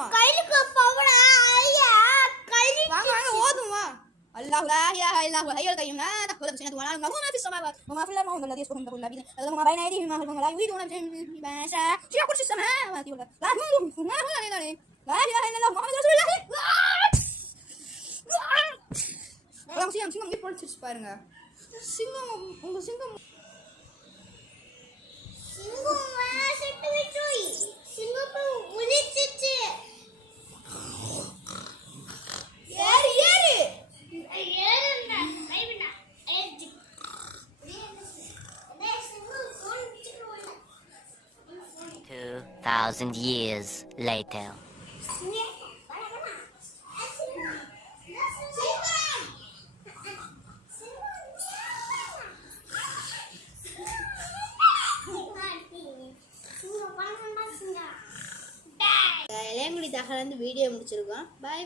ஓதணும். கைலுக்கு பவடா ஐயா கைலி வாங்க வாங்க ஓதும் வா. الله لا اله الا هو الحي القيوم لا تاخذه سنه ولا نوم له ما في السماوات وما في الارض الذي يسكن كل بيد وما بين ايديهم وما لا يريدون بشيء ما شاء شيء كرسي السماوات والارض لا يملك ما هو الا لا اله الا الله محمد رسول الله. Orang siang singa nggih politis பாருங்க. Singa உங்க singa செத்து விட்டுய் சிங்கப்பூர் உரிச்சிச்சு ஏறு ஏறு ஏறுங்க கைவிடா ஏஜி 2,000 years later. வீடியோ முடிச்சிருக்கோம். பாய்.